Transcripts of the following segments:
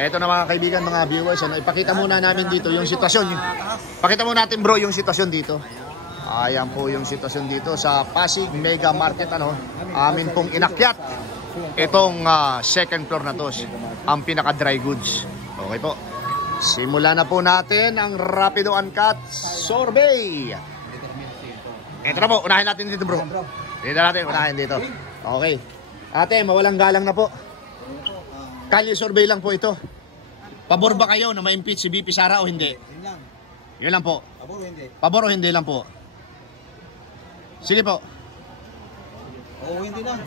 Eto na mga kaibigan, mga viewers, ano, ipakita muna namin dito yung sitwasyon. Pakita muna natin bro yung sitwasyon dito. Ayan po yung sitwasyon dito sa Pasig Mega Market. Ano, amin pong inakyat itong second floor na to, ang pinaka dry goods. Okay po. Simulan na po natin ang Rapido Uncut Survey. Ito na po, unahin natin dito bro. Dito natin, unahin dito. Okay. Ate, mawalang galang na po. Kalye survey lang po ito. Pabor ba kayo na ma-impeach si VP Sara o hindi? Yun lang po. Pabor o hindi? Pabor o hindi lang po. Sige po. Oo, hindi lang.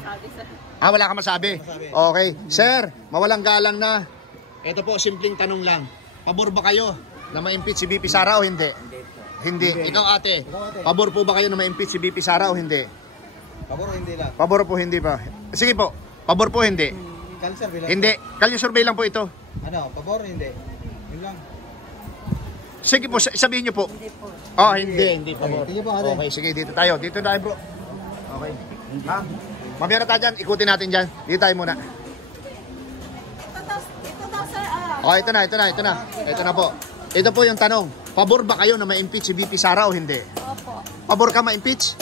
Wala ka masabi? Okay. Sir, mawalang galang na. Ito po, simpleng tanong lang. Pabor ba kayo na ma-impeach si VP Sara o hindi? Hindi. Ikaw ate, pabor po ba kayo na ma-impeach si VP Sara o hindi? Pabor o hindi lang? Pabor po, hindi pa. Sige po, pabor po, hindi. Hindi. Kalye survey lang po ito. Ano, pabor o hindi? Yun lang. Sige po, sabihin niyo po. Hindi po. Oh, hindi pabor. Sige po, ate. Okay, sige, dito tayo. Dito tayo, bro. Okay. Ha? Mamaya tayo dyan. Ikutin natin dyan. Dito tayo muna. Ito daw, sir. Oh, ito na. Ito na po. Ito po yung tanong. Pabor ba kayo na ma-impeach si VP Sara o hindi? Opo. Pabor ka ma-impeach?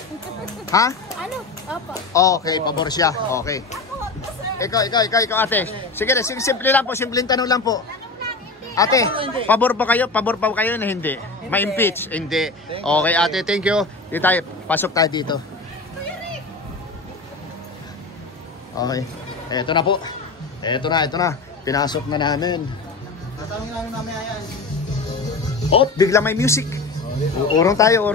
Ha? Ano? Opo. Okay, pabor siya. Okay. Ako, sir. Ikaw, ate. Sige, simple lang po. Simpleng tanong lang po. Ate, pabor ba kayo? Pabor pa kayo na hindi? Ma-impeach? Hindi. Okay, ate, thank you. Dito tayo. Pasok tayo dito. Okay. Ito na po. Ito na. Pinasok na namin. Tatawagin namin namin ayan. Oh, bigla may music. Urong tayo.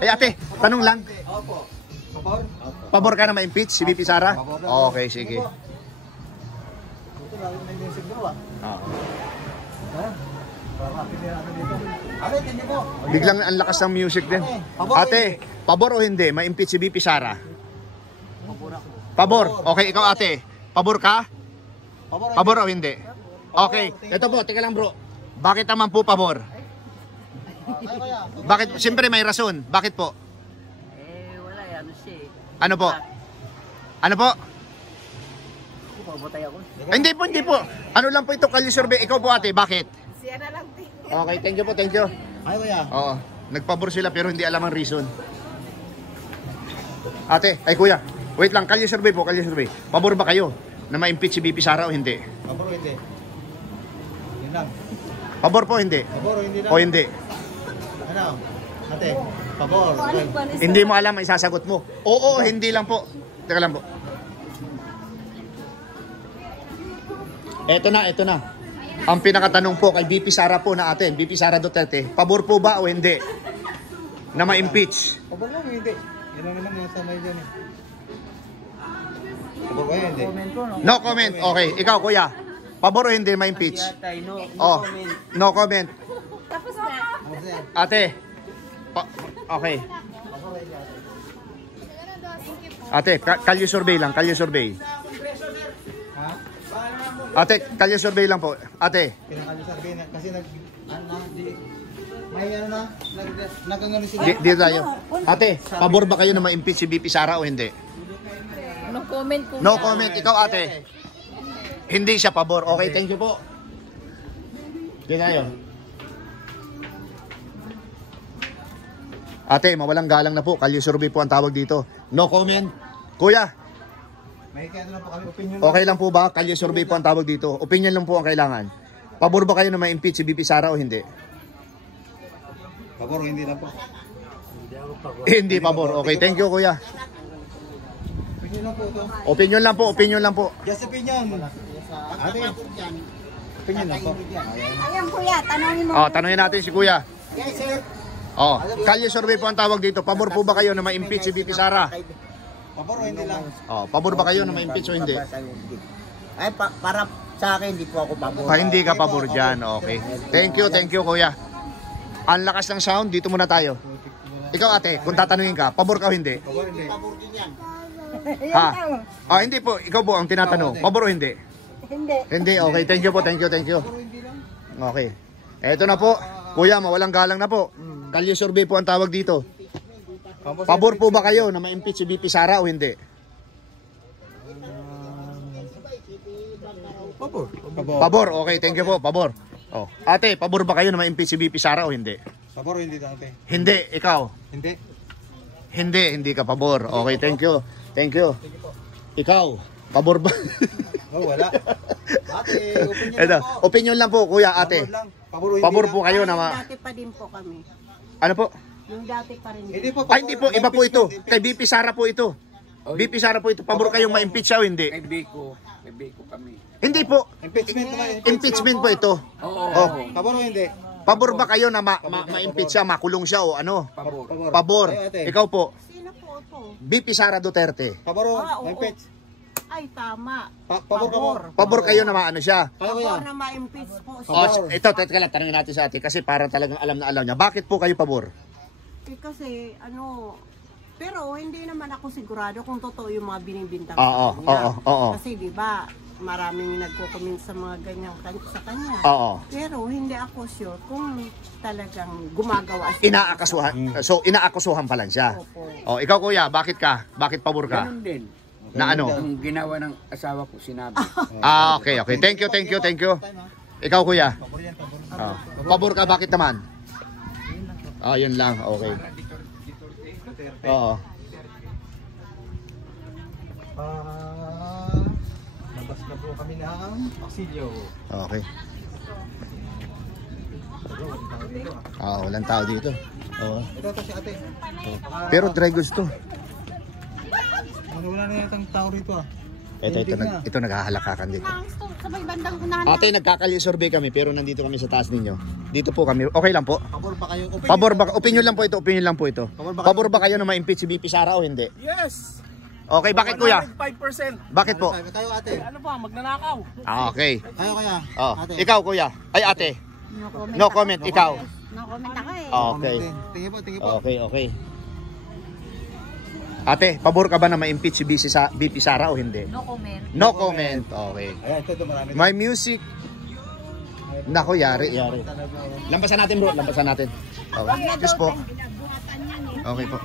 Eh ate, tanong lang. Opo. Pabor? Pabor ka na ma-impeach si VP Sara? Okay, sige. Ito lalo na yung siguro ah. Ha? Rapid na natin dito. Ate, tingin po. Biglang ang lakas ng music din. Ate, pabor o hindi ma-impeach si VP Sara? Pabor ako. Pabor. Okay, ikaw ate. Pabor ka? Pabor o Pabor o hindi? Okay. Ito po, teka lang bro. Bakit naman po pabor? kaya. Bakit? Siyempre may rason. Bakit po? Wala yan. Ano siya eh. Ano po? Ano po? Pabotay ako. Hindi po. Ano lang po ito, kalye survey. Ikaw po ate, bakit? Siya na lang. Okay, thank you. Ay, kuya. Oo. Nagpabor sila pero hindi alam ang reason. Ate, ay kuya. Wait lang, kalye survey po, kalye survey. Pabor ba kayo na ma-impeach si VP Sara o hindi? Pabor o hindi? Yun lang. Pabor po, hindi. Pabor o hindi lang? O hindi. Ano? Ate, pabor. Okay. Hindi mo alam ang isasagot mo. Oo, hindi lang po. Teka lang po. Eto na. Ang pinakatanong po kay VP Sara po na atin, VP Sara Duterte, pabor po ba o hindi na ma-impeach? Pabor lang o hindi? Yun lang naman yung samay dyan eh. Pabor o hindi? No comment. Okay, ikaw kuya. Pabor o hindi ma-impeach? Oh, no comment. Tapos na. Ate. Okay. Ate, kalye survey lang, kalye survey. Ha? Ate, kalye survey lang po. Ate. Pinakalisabi na kasi may ano na, nagangano sila. Dito tayo. Ate, pabor ba kayo na ma-impeach si VP Sara o hindi? No comment po. No comment. Ikaw ate. Hindi siya pabor. Okay, thank you po. Dito tayo. Ate, mawalang galang na po. Kalye survey po ang tawag dito. No comment. Kuya, May kaya lang po kami opinion. okay lang po ba? Kalye survey po ang tawag dito. Opinion lang po ang kailangan. Pabor ba kayo na ma-impeach si VP Sara o hindi? Pabor hindi lang po. Hindi pabor. Okay, thank you kuya. Opinion lang po ito. Opinion lang po. Just opinion. Ate. Opinion lang po. Ayan kuya, tanongin mo. Oh, tanungin natin si kuya. Yes, sir. Oh, kalye survey po ang tawag dito. Pabor po ba kayo na ma-impeach si VP Sara? Pabor o hindi lang? Oh, pabor ba kayo na ma-impeach o hindi? Ay, para sa akin, hindi po ako pabor. Hindi ka pabor dyan. Okay. Thank you kuya. Ang lakas ng sound, dito muna tayo. Ikaw ate, kung tatanungin ka, pabor ka o hindi? Pabor hindi. Ha? Ah, hindi po, ikaw po ang tinatanong. Pabor o hindi? Hindi. Hindi, okay. Thank you po, thank you. Okay. Eto na po. Kuya, mawalang galang na po. Kalye survey po ang tawag dito. Pabor po ba kayo na ma-impeach si VP Sara o hindi? Pabor. Pabor, okay, thank you po, pabor. Oh. Ate, pabor ba kayo na ma-impeach si VP Sara o hindi? Pabor hindi dati. Hindi, ikaw. Hindi. Hindi ka pabor. Okay, thank you. Thank you. Ikaw, pabor ba? Oh, wala. Ate, opinion Ito, lang po. opinion lang po, kuya, ate. Pabor lang. Pabor hindi Pabor lang. po kayo na Dati pa din po kami. Ano po? Yung dati pa rin. Hindi po. Ay, hindi po, iba po ito. Impeachment. Kay VP Sara po ito. VP Sara po ito. Pabor kayong ma-impeach siya o hindi? Kay Biko kami. Hindi po. Impeachment naman. Impeachment po ito. Oo. Oh. Pabor o hindi? Pabor ba kayo na ma-impeach siya, makulong siya o ano? Pabor. Pabor. Ay, ate. Ikaw po, Sino po ito? VP Sara Duterte. Pabor o Oo. impeach? Ay, tama. Pabor ka mo. Pabor kayo na maano siya. Kaya kuya. Pabor na ma-impeach po siya. O, ito, teka lang, tanongin natin sa ate kasi para talagang alam na alam niya. Bakit po kayo pabor? Kasi, pero hindi naman ako sigurado kung totoo yung mga binibintang Oo, sa kanya. oo. Kasi di ba maraming nagko-comment sa mga ganyan sa kanya. Oo. Pero hindi ako sure kung talagang gumagawa siya. Inaakasuhan. So, inaakusuhan pa lang siya. Opo. O, ikaw kuya, bakit ka? Bakit pabor ka? Ganun din. Na ano? Ang ginawa ng asawa ko, sinabi. Ah, okay. Thank you. Ikaw kuya. Pabor yan, pabor. Pabor ka, bakit naman? Yun lang. Okay. Oo. Labas na po kami ng Auxilio. Okay. Walang tao dito. Oo. Ito si ate. Pero dry goods to. Wala na yatang tao rito ah. Ito naghahalakan dito. Sabay bandang unahan. Ate, nagkakali survey kami pero nandito kami sa taas ninyo. Dito po kami. Okay lang po. Pabor ba kayo? Opinion lang po ito. Pabor ba kayo na ma-impeach si VP Sara o hindi? Yes! Okay, bakit kuya? 5%. Bakit po? Kayo ate. Ano pa, magnanakaw? Okay. Kayo kaya. Ate. Ikaw kuya. Ay ate. No comment. Ikaw. No comment ako eh. Okay. Tingin po. Okay. Ate, pabor ka ba na ma-impeach si VP Sara o hindi? No comment. No comment. Okay. Ayan, ito marami. My music. Nako, yari. Lampasan natin bro, lampasan natin. Okay. Yes po. Okay po.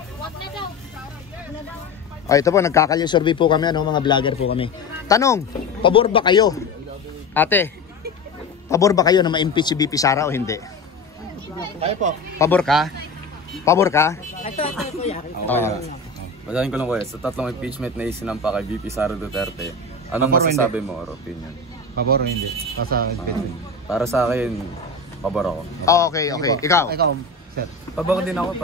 Ito po, nagkakalyong survey po kami, mga vlogger po kami. Tanong, pabor ba kayo? Ate, pabor ba kayo na ma-impeach si VP Sara o hindi? Kayo po. Pabor ka? Ito kuya. Basahin ko lang kuya, sa tatlong impeachment na isinampa kay VP Sara Duterte, anong masasabi mo or opinion? Pabor o hindi? Pasa impeachment. Para sa akin, pabor ako. Okay. Ikaw? Ikaw, sir. Pabor din ako.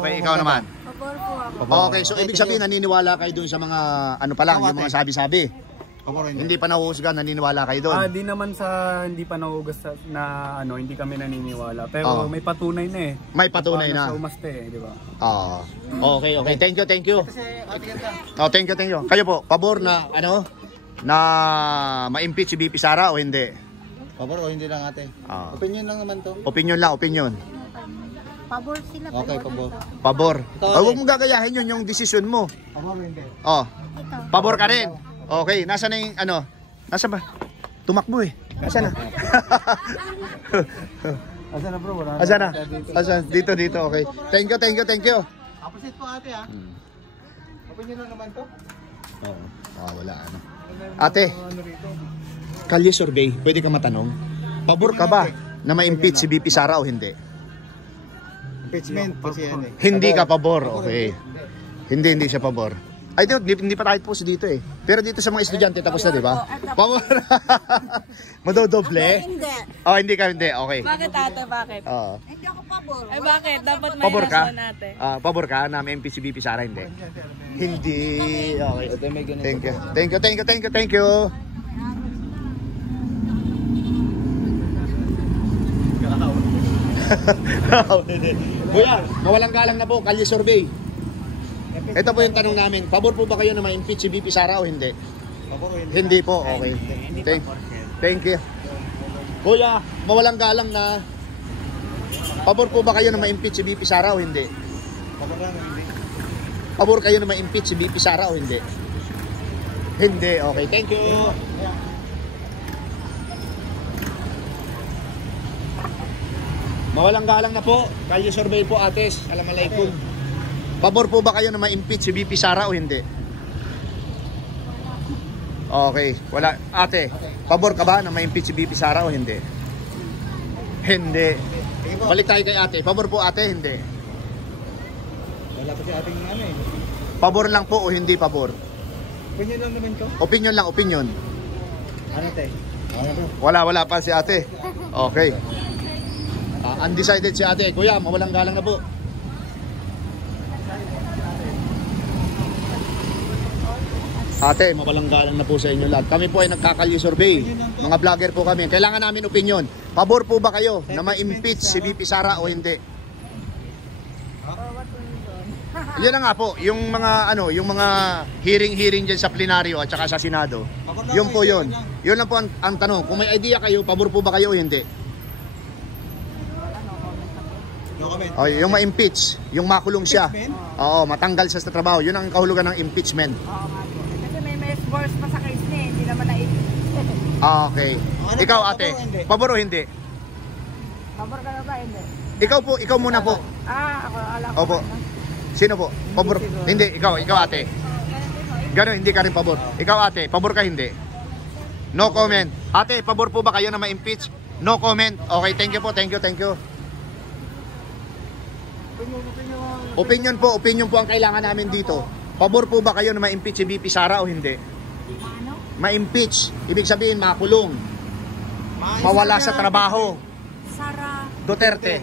Okay, ikaw naman. Pabor po ako. Okay, so ibig sabihin naniniwala kayo dun sa mga ano pa lang, yung mga sabi-sabi. Pabor o hindi? Hindi pa nahuhusgan, naniniwala kayo doon. Di naman sa hindi pa nahugas na hindi kami naniniwala. Pero may patunay na eh. May patunay na. Sa umaste di ba? Okay. Thank you. Kasi ate ganda. Thank you. Kayo po, pabor na na ma-impeach si VP Sara o hindi? Pabor o hindi lang ate? Opinion lang naman to. Opinion. Pabor sila. Okay, pabor. Pabor. Huwag mong gagayahin yung decision mo. Pabor o hindi? Pabor ka rin. Okay, nasa na yung nasa ba? Tumakbo eh. Nasa na? Asa na bro? Wala Asa na? Dito, okay. Thank you. Opposite po ate ah. Opinion lang naman to. Wala Ate, kalye survey, pwede ka matanong? Pabor ka ba na ma-impeach si VP Sara o hindi? Impeachment kasi yan eh. Hindi ka pabor, okay. Hindi siya pabor. Ay, hindi pa tayo po dito eh. Pero dito sa mga estudyante, tapos na, di ba? Pabor. Madodoble? Hindi. Hindi. Okay. Bakit ate? Bakit? Hindi ako pabor. Ay bakit? Dapat may Pabor ka? rason ate. Pabor ka na may MPC VP Sara, hindi? Hindi. Okay. Thank you. Kuya, mawalang galang na po, kalye survey. Ito po yung tanong namin. Pabor po ba kayo na ma-impeach si VP Sara o hindi? Pabor o hindi? Hindi po, okay. Thank you. Kuya, mawalang galang na pabor po ba kayo na ma-impeach si VP Sara o hindi? Pabor lang o hindi? Pabor kayo na ma-impeach si VP Sara o hindi? Hindi, okay. Thank you. Mawalang galang na po. Kalye survey po, ates. Assalamualaikum. Pabor po ba kayo na ma-impeach si VP Sara o hindi? Okay, wala. Ate, pabor ka ba na ma-impeach si VP Sara o hindi? Hindi. Balik tayo kay ate. Pabor po ate, hindi. Wala pa si ating ano eh. Pabor lang po o hindi pabor? Opinion lang naman ko. Opinion lang, opinion. Ano te? Ano to? Wala pa si ate. Okay. Undecided si ate. Kuya, mawalang galang na po. Ate, mawalang galang na po sa inyo lahat. Kami po ay nagkakalye survey. Mga vlogger po kami. Kailangan namin opinion. Pabor po ba kayo na ma-impeach si VP Sara o hindi? Yan na nga po, yung mga hearing diyan sa plenaryo at saka sa Senado. Yun po yun. Yun lang po ang tanong. Kung may idea kayo, pabor po ba kayo o hindi? No comment. O, yung ma-impeach, yung makulong siya. Oo, matanggal siya sa trabaho. Yun ang kahulugan ng impeachment. Kasi may sports pa sa case niya, hindi naman Okay. Ikaw ate, pabor o hindi? Pabor ka na ba? Hindi. Ikaw muna po. Ako alam ko. Opo. Sino po? Pabor? Hindi, ikaw ate. Gano'n, hindi ka rin pabor. Ikaw ate, pabor ka hindi? No comment. Ate, pabor po ba kayo na ma-impeach? No comment. Okay, thank you po, thank you. Opinion po ang kailangan namin dito. Pabor po ba kayo na ma-impeach si VP Sara o hindi? Ma-impeach, ibig sabihin makulong. Mawala sa trabaho. Sara. Duterte.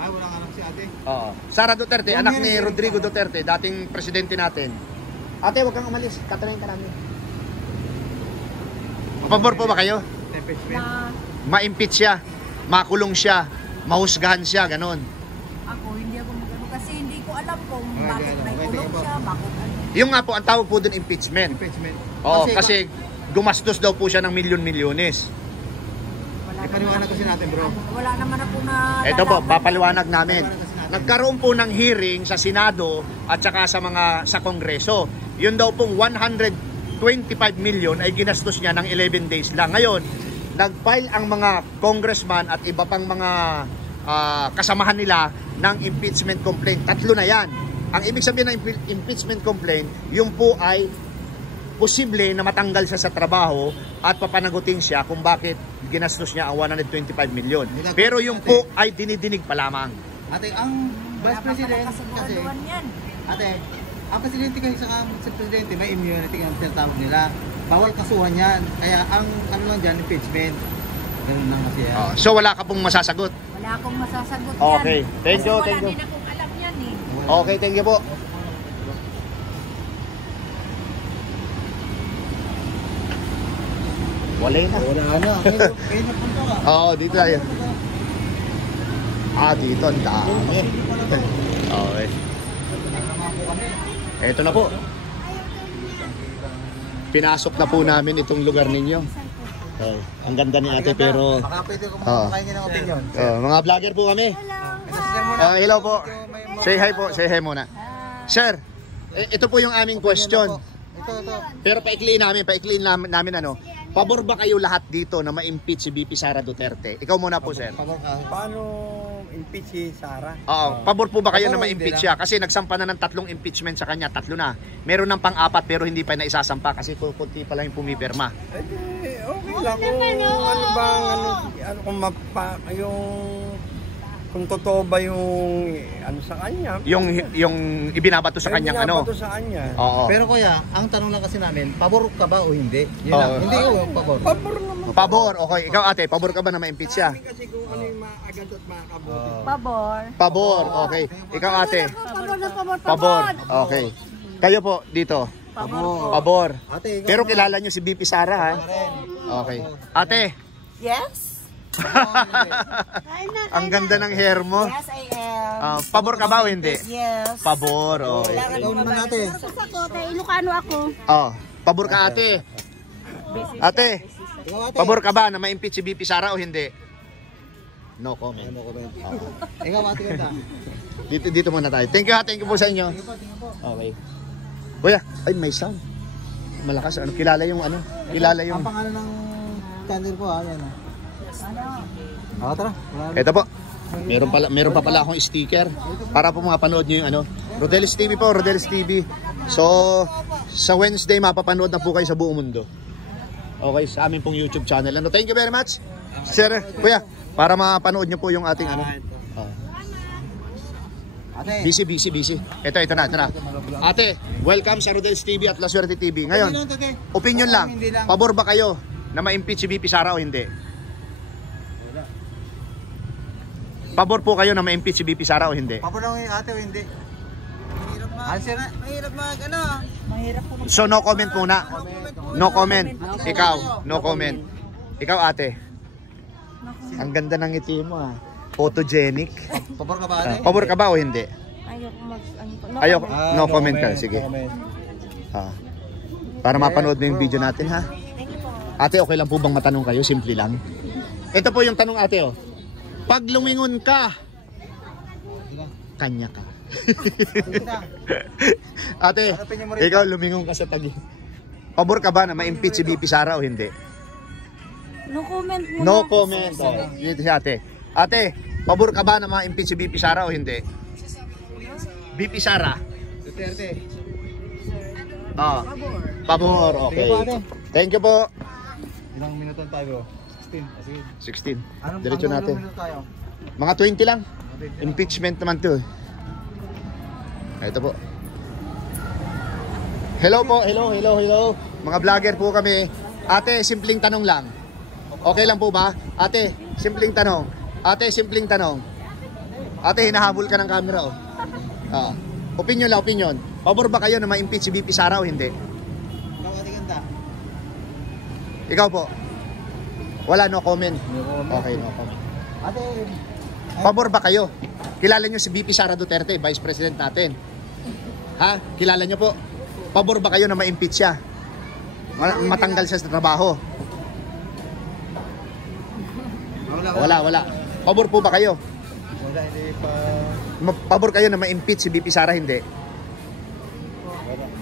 Ay, wala nga lang si ate. Oo. Sara Duterte, anak ni Rodrigo Duterte, dating presidente natin. Ate, huwag kang umalis. Tatanayin ka namin. Pabor po ba kayo? Impeachment. Ma-impeach siya, makulong siya, mahusgahan siya, ganon. Ako, hindi ako magano kasi hindi ko alam kung bakit may kulong siya, bakit ano. Yung nga po, ang tawag po dun impeachment. Impeachment. Oo, kasi gumastos daw po siya ng milyon-milyones. Wala Ipaniwanag kasi natin bro. Wala naman na po na... Ito po, papaliwanag namin. Nagkaroon po ng hearing sa Senado at saka sa Kongreso. Yun daw pong 125 million ay ginastos niya ng 11 days lang. Ngayon, nag-file ang mga congressman at iba pang mga kasamahan nila ng impeachment complaint. 3 na yan. Ang ibig sabihin ng impeachment complaint, yung po ay posible na matanggal siya sa trabaho at papanagutin siya kung bakit ginastos niya ang 125 million. Pero yung po ay dinidinig pa lamang. Ate, ang Vice President kasi... yan. Ate, ang presidente kasi sa presidente may immunity ang tinatawag nila. Bawal kasuhan yan. Kaya ang ano lang dyan, impeachment. Ganun lang kasi yan. So wala ka pong masasagot. Wala akong masasagot yan. Okay. Thank you, Kasi thank you. wala din akong alam yan eh. Okay, thank you po. Wala na. Wala na. Kaya napunta ka. Oo, dito tayo. Dito ang dami. Okay. Eto na po. Pinasok na po namin itong lugar ninyo. Ang ganda ni ate pero... Baka pwede ko makakain ng opinion. mga vlogger po kami. Hello po. Say hi po. Say hi muna. Sir, ito po yung aming question. Ito. Pero paikliin namin ano. Pabor ba kayo lahat dito na ma-impeach si VP Sara Duterte? Ikaw muna po, sir. Paano impeach si Sara? Oo, pabor po ba kayo na Pabor, ma-impeach hindi siya? Kasi nagsampa na ng 3 impeachment sa kanya, 3 na. Meron ng pang-4 pero hindi pa naisasampa kasi kunti pa lang yung pumipirma. Okay lang kung ano bang kung totoo ba yung ano sa kanya. Yung ibinabato sa kanyang ano. Ibinabato sa kanya. Oo. Pero kuya, ang tanong lang kasi namin, pabor ka ba o hindi? Yun Oo. lang. Hindi ko pabor. Pabor naman. Pabor, okay. Ikaw ate, pabor ka ba na ma-impeach siya? Kasi kung ano yung maagad at makakabuti. Pabor. Pabor, okay. Ikaw ate, Pabor na pabor. pabor. Okay. Kayo po dito, Pabor. pabor. Ate, ikaw Pero naman. kilala nyo si VP Sara ha? Okay. Ate, Yes? ang ganda ng hair mo. Yes, I am. Pabor ka ba o hindi? Yes. Pabor, okay. Ikaw naman ate. Ilocano ako. Pabor ka ate. Ate, Ikaw ate. pabor ka ba na ma-impeach si VP Sara o hindi? No comment. Ano ko ba? Ikaw ate ganda. Dito muna tayo. Thank you po sa inyo. Okay. Kuya, ay may sound. Malakas ano, kilala yung ano? Kilala yung Ang pangalan ng channel ko yan. Tara. Ito po. Meron pa pala akong sticker para po mapanood niyo yung ano. Rodelis TV po, Rodelis TV. So, sa Wednesday mapapanood na po kayo sa buong mundo. Okay, sa amin pong YouTube channel. Ano, thank you very much. Sir, kuya, para mapanood nyo po yung ating ano. Ate, Busy. Ito na. Ate, welcome sa Rodel's TV at La Suerte TV. Ngayon, opinion lang. Pabor ba kayo na ma-impeach si VP Sara o hindi? Pabor po kayo na ma-impeach si VP Sara o hindi? pabor lang yung ate o hindi? Mahirap po. So no comment muna. No comment. Ikaw, no comment. Ikaw ate. Ang ganda ng ngiti mo ah. Photogenic. Pabor ka ba ate? Pabor ka ba o hindi? Ayoko mag... Ayoko. No comment ka. Sige. Para mapanood mo yung video natin ha. Ate, okay lang po bang matanong kayo? Simple lang. Ito po yung tanong ate oh. Pag lumingon ka, kanya ka. Ate, ikaw lumingon ka sa tagi. Pabor ka ba na ma-impeach si VP Sara o hindi? No comment muna. No comment. Oh, dito si ate. Ate, pabor ka ba na ma-impeach si VP Sara o hindi? VP Sara? Duterte. Ah, pabor. Okay. Thank you po. Ilang minuto tayo? 16. 16. Diretso natin. Tayo? Mga 20 lang. Impeachment naman to. Ito po. Hello po, hello. Mga vlogger po kami. Ate, simpleng tanong lang. Okay lang po ba? Ate, simpleng tanong. Ate, hinahabol ka ng camera oh. Opinion lang, opinion. Pabor ba kayo na ma-impeach si VP Sara o hindi? Ikaw ate ganda. Ikaw po? Wala, no comment. Okay, no comment. Ate, Pabor ba kayo? Kilala nyo si VP Sara Duterte, Vice President natin. Ha? Kilala nyo po? Pabor ba kayo na ma-impeach siya? Matanggal siya sa trabaho? Wala. Pabor po ba kayo? wala, hindi pa. Pabor kayo na ma-impeach si VP Sara, hindi?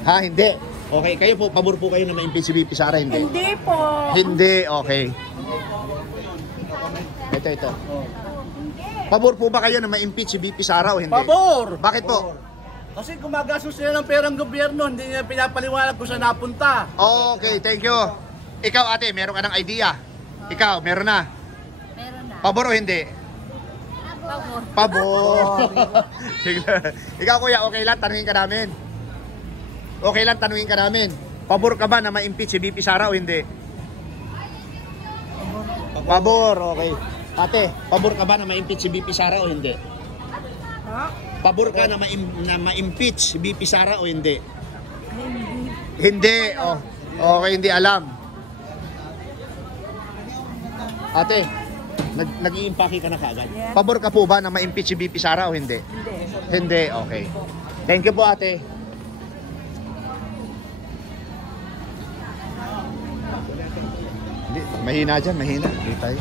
Ha? Hindi. Okay, kayo po, pabor po kayo na ma-impeach si VP Sara, hindi? Hindi po. Hindi, okay. Ito. Pabor po ba kayo na ma-impeach si VP Sara o hindi? Pabor! Bakit po? Kasi gumagastos sila ng perang gobyerno, hindi niya pinapaliwanag kung saan napunta. Okay, thank you. Ikaw ate, meron ka ng idea? Ikaw, meron na? Meron na. Pabor o hindi? Pabor. Ikaw kuya, okay lang, tanungin ka namin. Okay lang, tanungin ka namin. Pabor ka ba na ma-impeach si VP Sara o hindi? Pabor, okay. Ate, pabor ka ba na ma-impeach si VP Sara o hindi? Pabor ka na ma-impeach si VP Sara o hindi? Hindi. Oh. Okay, hindi alam. Ate, nag-iimpake ka na kaagad. Pabor ka po ba na ma-impeach si VP Sara o hindi? Hindi, okay. Thank you po ate. Hindi, mahina dyan, mahina. Hindi tayo.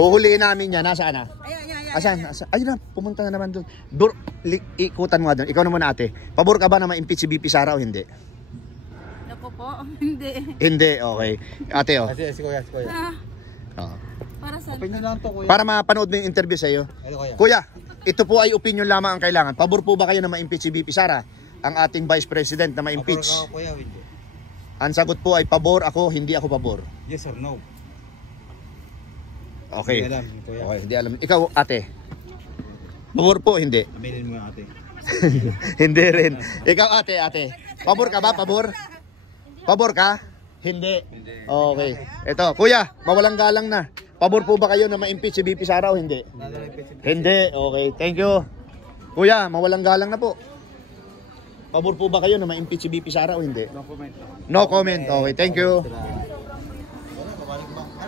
Huhuliin namin yan. Nasaan na? Asan? Ayun na, pumunta na naman doon. Ikutan mo nga doon. Ikaw naman ate. Pabor ka ba na ma-impeach si VP Sara o hindi? Naku po, hindi. Hindi, okay. Ate oh. Si kuya. Oh. Para sa... Opinion lang to kuya. Para mapanood mo yung interview sa iyo. Ito kuya. Kuya, ito po ay opinion lamang ang kailangan. Pabor po ba kayo na ma-impeach si VP Sara? Ang ating Vice President na ma-impeach? Pabor ka kuya, hindi. Ang sagot po ay pabor ako, hindi ako pabor. Yes or no? Okay. Hindi alam, kuya. Okay, hindi alam. Ikaw, ate. Pabor po, hindi. Aminin mo nga ate. Hindi rin. Ikaw, ate. Pabor ka ba? Pabor? Pabor ka? Hindi. Okay. Ito, kuya, mawalang galang na. Pabor po ba kayo na ma-impeach si VP Sara o hindi? Hindi. Okay, thank you. Kuya, mawalang galang na po. Pabor po ba kayo na ma-impeach si VP Sara o hindi? No comment. No comment. Okay, thank you.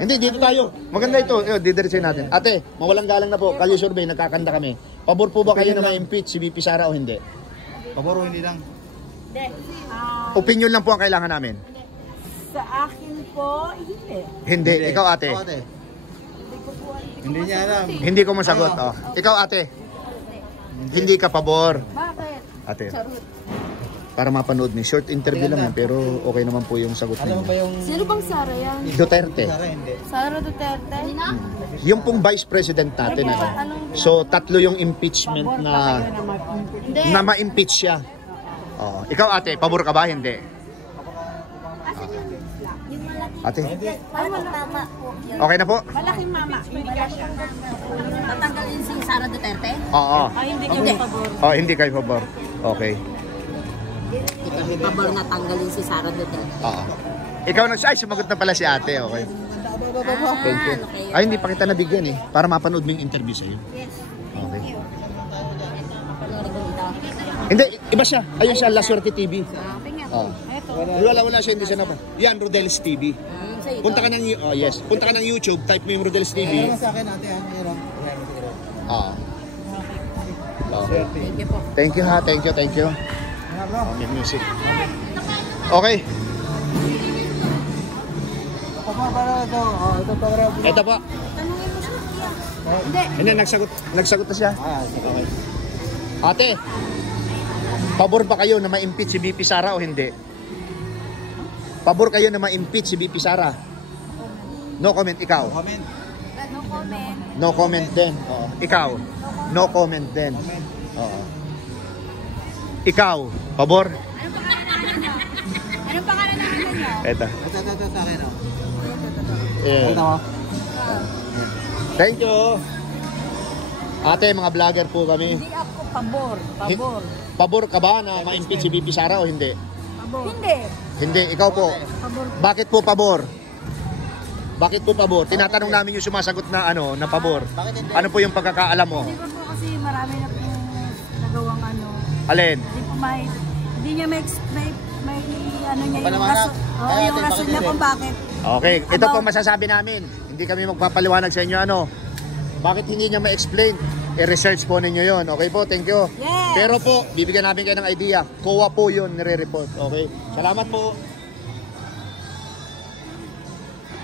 Hindi, dito tayo. Maganda ito. Didiretsin natin. Ate, mawalang galang na po. Kalye survey, nagkakanta kami. Pabor po ba kayo na ma-impeach si VP Sara o hindi? Pabor o hindi lang? Hindi. Opinion lang po ang kailangan namin. Sa akin po, hindi. Hindi. Ikaw ate. Hindi niya alam. Hindi ko masagot. Oh. Ikaw ate. Hindi ka pabor. Bakit? Ate. Para mapanood ni short interview lang yan, pero okay naman po yung sagot Alam mo ba niya. yung Sino bang Sara yan? Duterte. Sara hindi? Sara Duterte? Yung pong vice president natin ano. So tatlo yung impeachment na Hindi. ma-impeach siya. Oh, ikaw ate, pabor ka ba? Hindi. Ate, Mama po. okay na po? Malaking mama. Tatanggalin si Sara Duterte? Oo. Ay, hindi kayo pabor. Oh, hindi kayo pabor. Okay. Pabor na tanggalin si Sara Duterte. Oo. Ikaw ay, sumagot na pala si ate. Okay. Thank you. Ay, hindi pa kita nabigyan eh. Para mapanood mo yung interview sa'yo. Okay. Hindi, iba siya. Ayun siya, La Suerte TV. Oh. Wala siya, hindi siya na. Yan, Rodel's TV. Punta ka ng, yes. Punta ka ng YouTube, type mo yung Rodel's TV. Sa akin ate, meron. Oo. Okay. Thank you ha, thank you. Okay, music. Okay. Ito po. Hindi, nagsagot na siya. Okay. Ate, pabor ba kayo na ma-impeach si VP Sara o hindi? Pabor kayo na ma-impeach si VP Sara? No comment, ikaw? Comment. No comment. No comment din. Oo. Ikaw? No comment din. Oo. Ikaw, pabor? Anong pangalan namin ninyo? Ito. Ito sa akin, oh. Yeah. Ito mo. Thank you. Ate, mga vlogger po kami. Hindi ako pabor. Pabor. Pabor ka ba na ma-impeach si VP Sara o hindi? Pabor. Hindi. Hindi, ikaw po. Pabor. Bakit po pabor? Bakit po pabor? Tinatanong namin yung sumasagot na ano, na pabor. Ano po yung pagkakaalam mo? Hindi ko po kasi marami na po nagawang ano. Alin? Hindi po hindi niya may ano niya yung Paliwanag? yung rason niya kung bakit. Okay, ito po masasabi namin. Hindi kami magpapaliwanag sa inyo ano. Bakit hindi niya ma-explain? I-research po ninyo yon. Okay po, thank you. Yes. Pero po, bibigyan namin kayo ng idea. COA po yun, nire-report. Okay? Salamat po.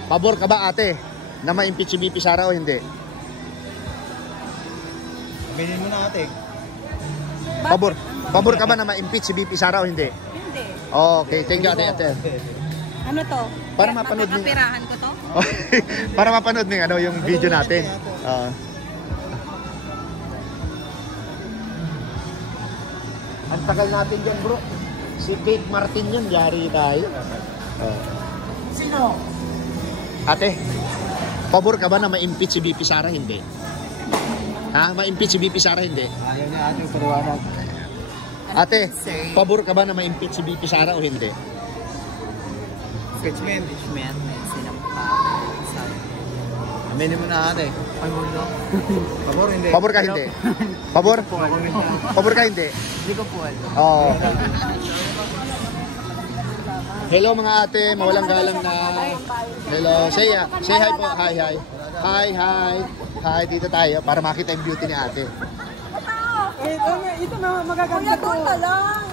Pabor ka ba ate na ma-impeach si VP Sara o hindi? Bilhin mo na ate. Pabor. Pabor ka ba na ma-impeach si VP Sara o hindi? Hindi. Okay, thank you ate. Ano to? Para mapanood niyo. Kapirahan ko to? Para mapanood niyo ano yung video natin. Ang tagal natin dyan bro. Si Kate Martin yun, yari tayo. Sino? Ate, pabor ka ba na ma-impeach si VP Sara? Hindi. Ha? Ma-impeach si VP Sara? Hindi. Ayaw niya ate yung paliwanag. Ate, pabor ka ba na ma-impeach si VP Sara o hindi? Impeachment. Aminin mo na ate. Pabor hindi. Pabor ka hindi? Pabor? Pabor ka hindi? Hindi ko po alam. Oo. Hello mga ate, mawalang galang na. Hello, say hi po. Hi, dito tayo para makita yung beauty ni ate. Ito na, magaganda ko. Kuya, lang.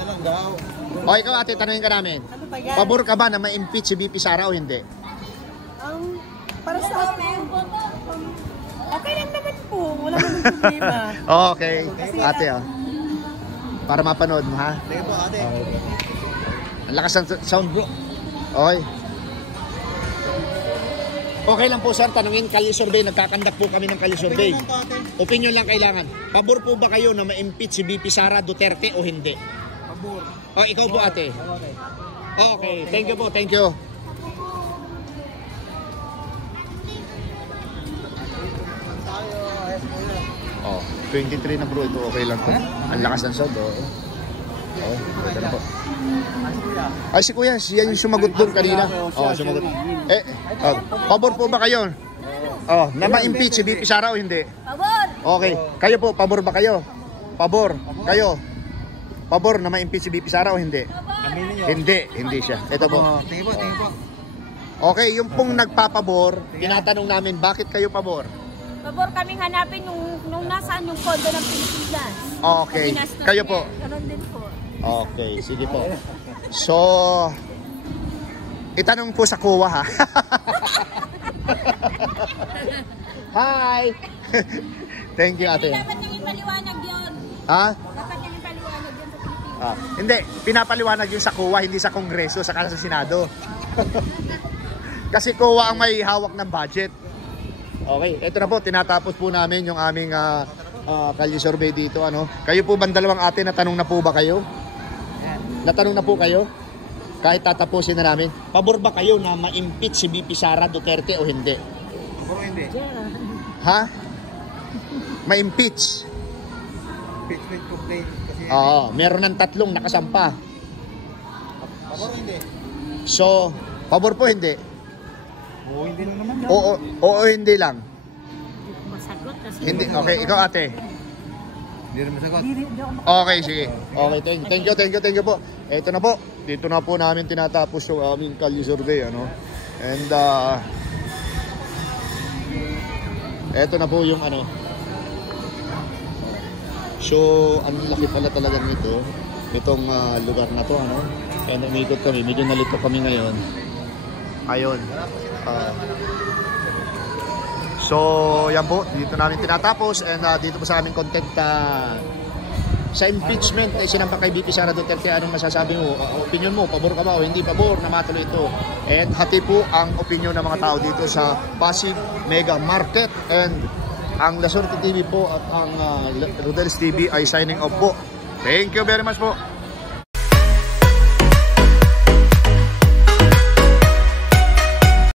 Yan lang daw. O ikaw ate, tanungin ka namin. Pabor ka ba na ma-impeach si VP Sara o hindi? Para sa akin, okay lang naman po. Wala naman problema. Okay, ate para mapanood mo ha. Sige po ate. Ang lakas ng sound bro. Okay. Okay lang po sir, tanungin Kalye Survey. Nagkakandak po kami ng Kalye Survey. Opinion lang kailangan. Pabor po ba kayo na ma-impeach si VP Sara Duterte o hindi? Pabor. O ikaw po ate. Okay, thank you po, thank you. Oh, 23 na bro, ito okay lang po. Ang lakas ng sound, oh, ito na po. Ay, si Kuya, yan yung sumagot doon kanina. Oh, sumagot. Pabor po ba kayo? Oh, na ma-impeach si VP Sara o hindi? Pabor! Okay. Kayo po, pabor ba kayo? Pabor. Kayo? Pabor na ma-impeach si VP Sara o hindi? Aminin niyo. Hindi siya. Ito po. Tingin po. Okay, yung pong nagpapabor, tinatanong namin, bakit kayo pabor? Pabor kaming hanapin nung nasaan yung kondo ng Pilipinas. Okay. Kayo po? Ganon din po. Okay, sige po. So, itanong po sa COA ha. Hi! Thank you ate. Dapat nang ipaliwanag yun. Ha? Dapat nang ipaliwanag yun sa Pilipinas. Hindi, pinapaliwanag yun sa COA, hindi sa Kongreso, saka sa Senado. Kasi COA ang may hawak ng budget. Okay, ito na po, tinatapos po namin yung aming Kalye Survey dito. Ano? Kayo po ba dalawang ate, natanong na po ba kayo? Natanong na po kayo? kahit tatapusin na namin, pabor ba kayo na ma-impeach si VP Sara Duterte o hindi? Puro hindi. Ha? Ma-impeach? Impeachment complaint kasi. Oo, meron ng 3 nakasampa. Puro hindi. So, pabor po hindi? Oo, hindi lang naman. Oo, hindi lang. Masagot kasi. Hindi, okay, ikaw ate. Hindi rin masagot. Okay, sige. Okay, thank you po. Ito na po. Dito na po namin tinatapos yung aming kalye survey, ano. And ito na po yung ano. So, ang laki pala talaga nito. Itong lugar na to, ano. Kaya umikot kami, medyo nalito kami ngayon. Ayun. So, yan po, dito namin tinatapos and dito po sa aming content sa impeachment na isinampa kay VP Sara Duterte. Anong masasabi mo? Opinion mo, pabor ka ba o hindi pabor na matuloy ito? And hati po ang opinion ng mga tao dito sa Pasig Mega Market, and ang La Suerte TV po at ang Rodel's TV ay signing off po. Thank you very much po.